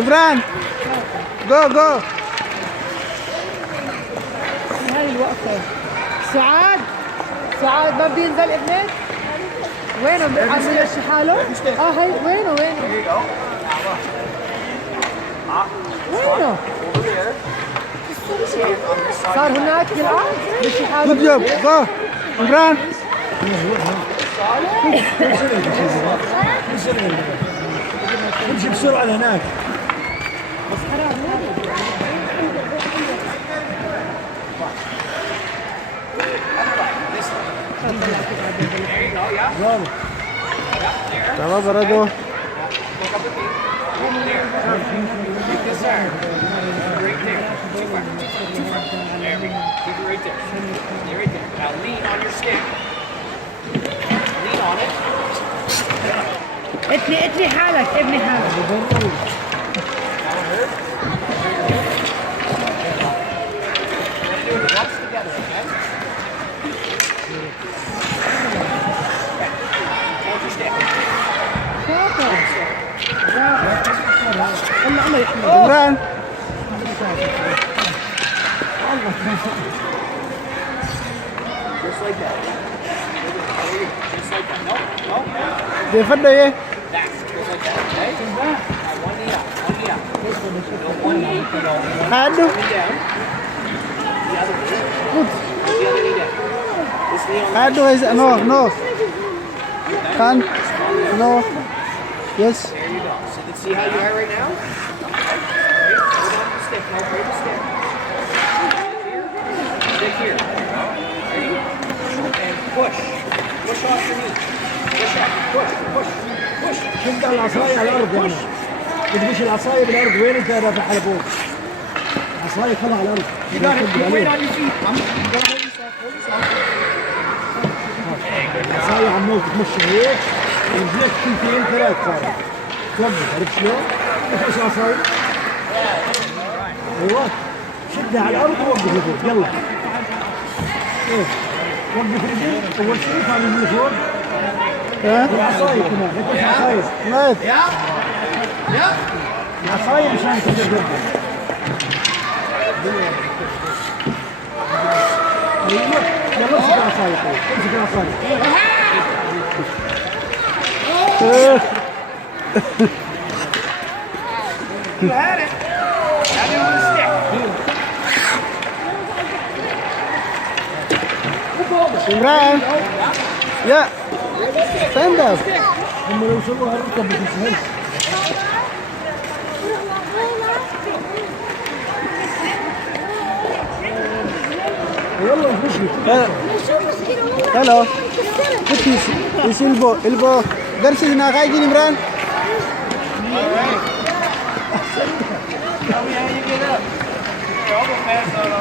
إبراهيم جو جو. هاي الوقفة. سعاد سعاد ما بينزل ابنك؟ وينه؟ عم يمشي حاله؟ هاي وينه؟ وينه؟ صار هناك يلعب؟ مشي حاله؟ Good job. Go. إبراهيم. امشي بسرعة لهناك. Tamam برضو. Now lean on your stick. Lean on it. اتني حالك ابني حالك. Do it once together, okay? Hold your stick. الله يحميك. إبراهيم. Just like that. Just like that. No. بيفضل إيه؟ Back. Just like that, okay? Now one knee up. One knee up. No, one knee. No. Aduh. One knee down. The other knee. The other knee down. This knee on the Aduh is no. Can no. Yes. There you go. So let's see how you are right now. Okay. Hold on to the stick. No, hold the stick. Stick here. Ready? And push. Push off your knee. Push up. Push. شد العصاية على الأرض يعني. تدبش العصاية بالأرض. وين أنت رافع على فوق؟ العصاية خلها على الأرض. You got it. Keep weight on your feet. I'm gonna hold yourself. Hold yourself. العصاية عمال تتمشى هيك. ورجلك كلتين ثلاث صار. توقف عرفت شلون؟ ايش العصاية؟ ايوه شدها على الأرض ووقف لفوق يلا. ايه وقف رجلك أول شيء ثاني من فوق. والعصاية كمان هيك العصاية. Right. العصاية مشان تقدر توقف. ايوه يلا امسك العصاية امسك العصاية. You had it. Have it on the stick. إبراهيم. Yeah. Stand up. هم لو سووها الركب بتسهل. يلا نخش. Hello. Put his elbow. There's his nakai gini Imran. Tell me how you get up. Here, I'll go pass out on